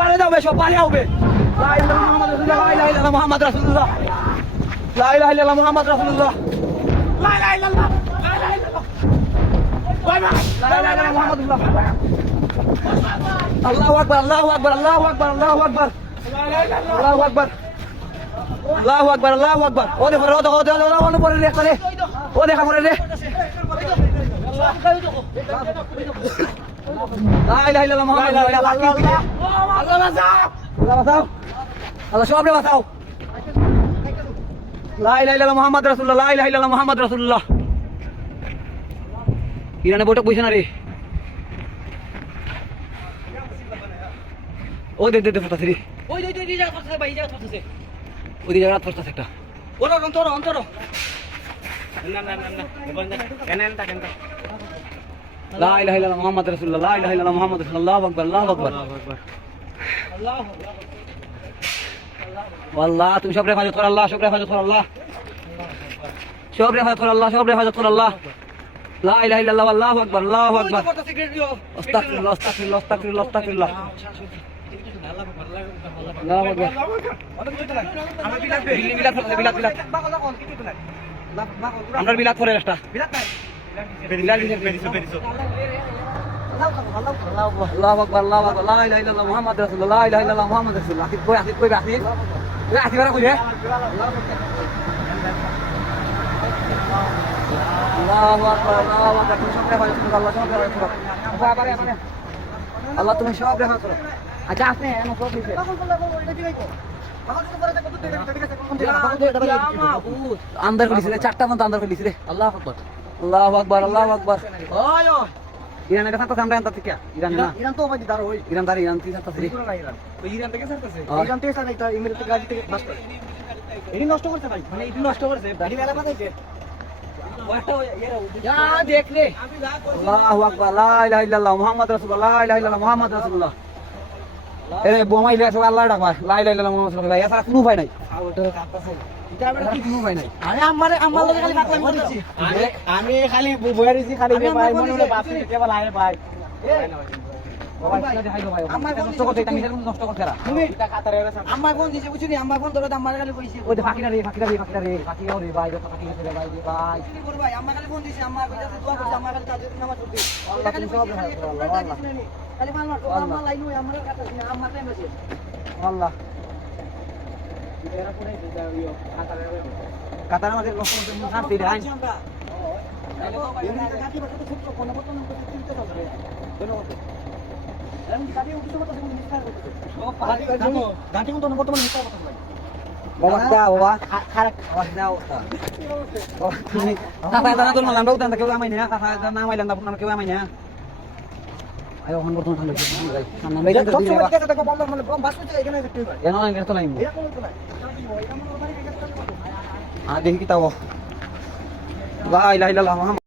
পারে যাবে সব পারে হবে লা ইলাহা ইল্লাল্লাহ মুহাম্মাদুর রাসূলুল্লাহ লা ইলাহা ইল্লাল্লাহ মুহাম্মাদুর রাসূলুল্লাহ লা ইলাহা ইল্লাল্লাহ লা ইলাহা ইল্লাল্লাহ লা ইলাহা ইল্লাল্লাহ মুহাম্মাদুর রাসূলুল্লাহ আল্লাহু আকবার আল্লাহু আকবার আল্লাহু আকবার আল্লাহু আকবার আল্লাহু আকবার আল্লাহু আকবার আল্লাহু আকবার ও দেখো ও পরে রে করে ও দেখা করে রে লা ইলাহা ইল্লাল্লাহ মুহাম্মাদুর রাসূলুল্লাহ আল্লাহ বাঁচাও আল্লাহ সবরে বাঁচাও লা ইলাহা ইল্লাল্লাহ মুহাম্মাদুর রাসূলুল্লাহ লা ইলাহা ইল্লাল্লাহ মুহাম্মাদুর রাসূলুল্লাহ ইরানে বৈঠক বইছে না রে ও দে ফটাছে রে ওই জায়গা ফটাছে ভাই জায়গা ফটাছে ওই জায়গা ফটাছে একটা ওরা অন্তর না কেন লা ইলাহা ইল্লাল্লাহ মুহাম্মাদুর রাসূলুল্লাহ লা ইলাহা ইল্লাল্লাহ মুহাম্মাদুর রাসূলুল্লাহ আল্লাহু আকবার আল্লাহু আকবার আল্লাহু আকবার আল্লাহ তুমি সব হেফাজত কর আল্লাহ সব হেফাজত কর আল্লাহ সব হেফাজত কর আল্লাহ সব হেফাজত কর আল্লাহ লা ইলাহা ইল্লাল্লাহ আল্লাহু আকবার আল্লাহু আকবার আস্তাগফিরুল্লাহ আস্তাগফিরুল্লাহ আস্তাগফিরুল্লাহ আস্তাগফিরুল্লাহ আল্লাহু আকবার আমার বিলাত আমরা বিলাত করে একটা আল্লাহু আকবার আল্লাহু আকবার লা ইলাহা ইল্লাল্লাহ মুহাম্মাদুর রাসূলুল্লাহ লা ইলাহা ইল্লাল্লাহ মুহাম্মাদুর রাসূলুল্লাহ আসিফ কই আসিফ বেরা কই আল্লাহু আকবার আল্লাহু আকবার তুমি সব হেফাজত করো আল্লাহ সব হেফাজত করো আল্লাহ তুমি সব হেফাজত করো আচ্ছা আপনি এমন সব দিতে আন্দার করিস রে চারটা মত আন্দার করিস রে আল্লাহু আকবার আল্লাহু আকবার আল্লাহু আকবার ওয়ো ইরানের কথা তো আমরা আনতে থেকে ইরান তো ভাই দাঁড় হই ইরান থেকে ছাড়তাছে ইরান তো ইরান থেকে ছাড়তাছে ইরান থেকে ছাড়াই তো ইমিরেট থেকে গাড়ি থেকে বাস করে এডি নষ্ট করতে ভাই মানে এডি নষ্ট করছে গাড়ি মেলা পাঠাইছে যা দেখ রে আল্লাহু আকবার লা ইলাহা ইল্লাল্লাহ মুহাম্মাদুর রাসূলুল্লাহ লা ইলাহা ইল্লাল্লাহ মুহাম্মাদুর রাসূলুল্লাহ এরে বোমাই লে সব আল্লাহ ডাকবা লা ইলাহা ইল্লাল্লাহ মুহাম্মাদুর রাসূলুল্লাহ এছাড়া কোনো উপায় নাই এটা আমরা কি কোনো উপায় নাই আরে আমার লগে খালি পাকলাম করছি আমি খালি বইয়া দিছি খালি ভাই মনে মনে বাপ কেবল আয় ভাই আমার ফোন নষ্ট করতে এটা নিজের মতো নষ্ট করতে তুমি এটা খাতারে আমার ফোন দিছে বুঝছিনি আমার ফোন ধরে আমার খালি কইছে ওই ফাকিরা রে ফাকিও রে ভাই যত ফাকি গেছে রে ভাই কি করব ভাই আমার খালি ফোন দিছে আমার কইতাছে দোয়া করছে আমার খালি তাজুদ নামাজ পড়তে এটা খালি সব আল্লাহ খালি মাল মার লাইন হই আমার কাছে আমার টাইম আছে আল্লাহ এরা কোনে দিও খাতারে আমাদের নষ্ট করতে না দিলে আইন এমনি কাটি বাটা তো খুব কোন বর্তমান করতে চিন্তা করে ধন্যবাদ আমি গাড়ি উঠতে মত তুমি মিস্টার করতে সব পাহাড়ি গাড়ি গাড়ি কোন বর্তমানে মিস্টার করতে ভাই বাবা বাবা খারাপ আওয়াজ দাও তুমি কাকা দানা তো নাম দাও দানা কেউ আমাই না কাকা দানা আমাই লান্দা আপনারা কেউ আমাই না আয় ওখান বর্তমান ভালো ভাই সামনে মেইটা তো দিবা তো দেখো বন্ধ মানে বাস করতে এখানে দেখতে পাই এনো না তো লাইন এটা কোন তো নাই দেখি কি তাও লা ইলাহা ইল্লাল্লাহ